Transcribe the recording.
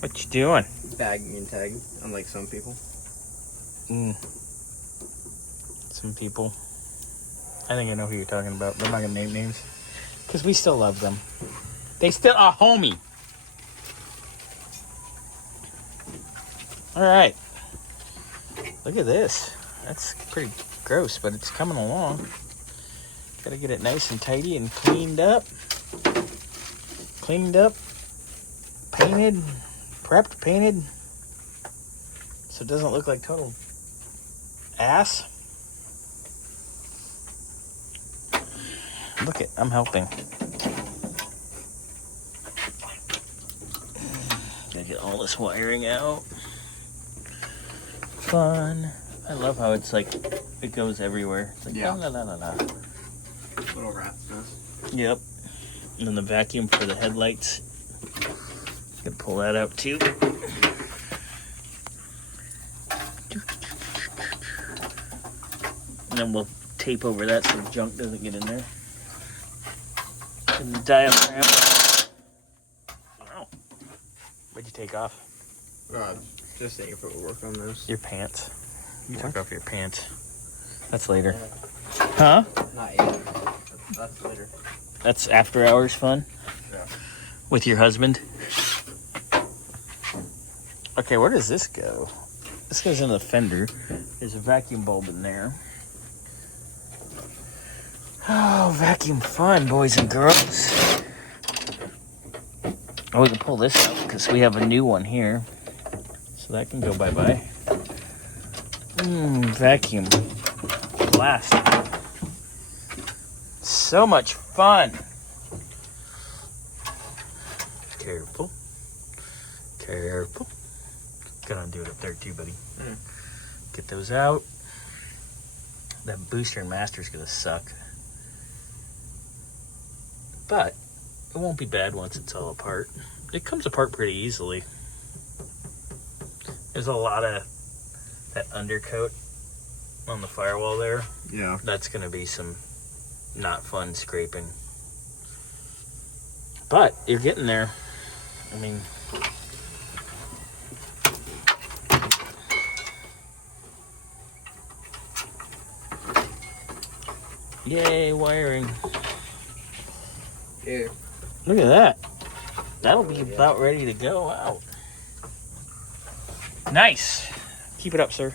What you doing? Bagging and tagging, unlike some people. Some people. I think I know who you're talking about, but I'm not gonna name names. Because we still love them. They still are homie. Alright. Look at this. That's pretty gross, but it's coming along. Gotta get it nice and tidy and cleaned up. Painted, prepped, painted. So it doesn't look like total ass. Look it, I'm helping. Gotta get all this wiring out. Fun. I love how it's like, it goes everywhere. It's like, yeah. La la la la. Little rat's nest. Yep. And then the vacuum for the headlights. Gonna pull that out too. And then we'll tape over that so the junk doesn't get in there. And the diaphragm. Wow. What'd you take off? Just saying if it would work on this. Your pants. You What? took off your pants. That's later. Huh? Not yet. That's later. That's after hours fun? Yeah. With your husband? Okay, where does this go? This goes in the fender. There's a vacuum bulb in there. Oh, vacuum fun, boys and girls. Oh, we can pull this out because we have a new one here. So that can go bye-bye. Vacuum. Blast. So much fun. Careful. Careful. Gotta undo it up there too, buddy. Get those out. That booster and master's gonna suck. But it won't be bad once it's all apart. It comes apart pretty easily. There's a lot of that undercoat on the firewall there. Yeah. That's gonna be some not fun scraping. But you're getting there. I mean, yay, wiring. Yeah. Look at that. That'll be about ready to go out. Nice. Keep it up, sir.